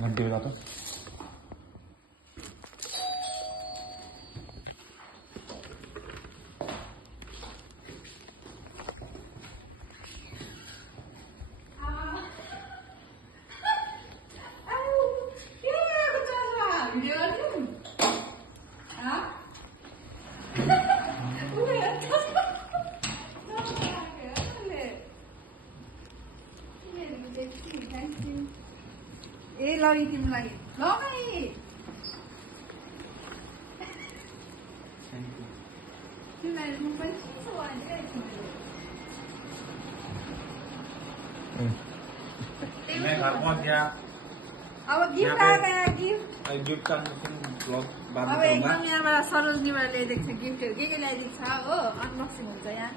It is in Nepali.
घंटे लगा तो ए लगी तिमीलाई लगाई तिमीलाई म पनि मैं घर पहुंच गया। अब गिफ्ट आ गया गिफ्ट गिफ्ट का ब्लॉग बाद में अब एकदम यहाँबाट सरोजनीबाट ल्याइदिएको छ गिफ्टहरू के ल्याइदिएको छ हो अनबक्सिङ हुन्छ यहाँ